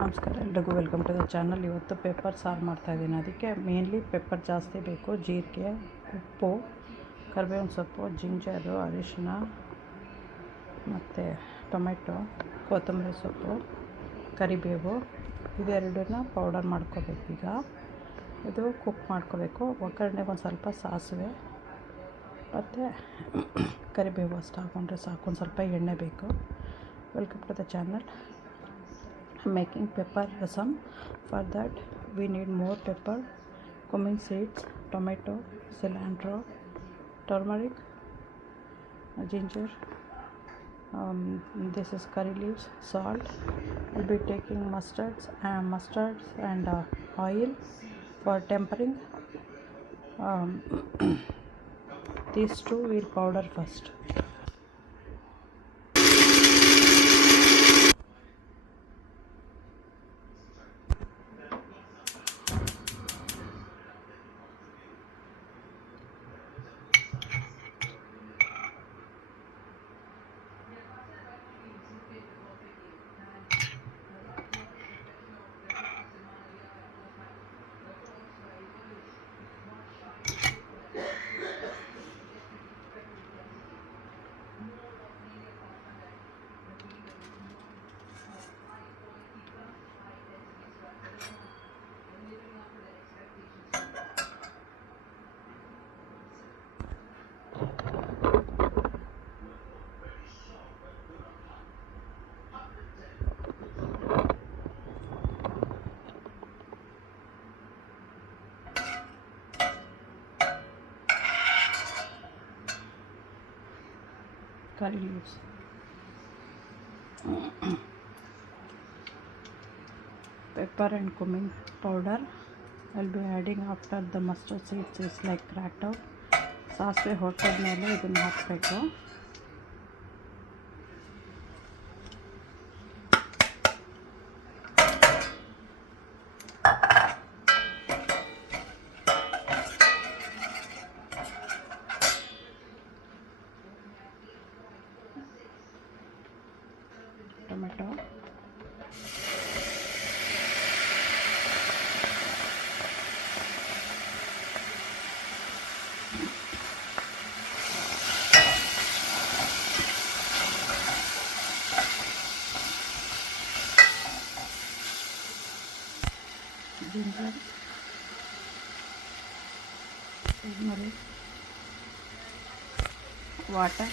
ನಮಸ್ಕಾರ ಎಲ್ರಿಗೂ welcome to the channel. ಇವತ್ತು ಪೆಪ್ಪರ್ ಸಾರು ಮಾಡ್ತಾಯಿದ್ದೀನಿ. ಅದಕ್ಕೆ ಮೇನ್ಲಿ ಪೆಪ್ಪರ್ ಜಾಸ್ತಿ ಬೇಕು. ಜೀರಿಗೆ, ಉಪ್ಪು, ಕರಿಬೇವಿನ ಸೊಪ್ಪು, ಜಿಂಜರು, ಅರಿಶಿನ ಮತ್ತು ಟೊಮೆಟೊ, ಕೊತ್ತಂಬರಿ ಸೊಪ್ಪು, ಕರಿಬೇವು ಇದೆರಡನ್ನ ಪೌಡರ್ ಮಾಡ್ಕೋಬೇಕು. ಈಗ ಇದು ಕುಕ್ ಮಾಡ್ಕೋಬೇಕು. ಒಗ್ಗರಣೆಗೆ ಒಂದು ಸ್ವಲ್ಪ ಸಾಸಿವೆ ಮತ್ತು ಕರಿಬೇವು ಅಷ್ಟು ಹಾಕ್ಕೊಂಡ್ರೆ ಸಾಕು. ಒಂದು ಸ್ವಲ್ಪ ಎಣ್ಣೆ ಬೇಕು. Welcome to the channel. Making pepper rasam. For that we need more pepper, cumin seeds, tomato, cilantro, turmeric, ginger, this is curry leaves, salt. We'll be taking mustards and oil for tempering. These two we'll powder first. Curry leaves, pepper and cumin powder. I'll be adding after the mustard seeds is like cracked out. ಸಾಸಿವೆ ಹೊಟ್ಟದ ಮೇಲೆ ಇದನ್ನು ಹಾಕಬೇಕು. Tomato, ginger, turmeric, water.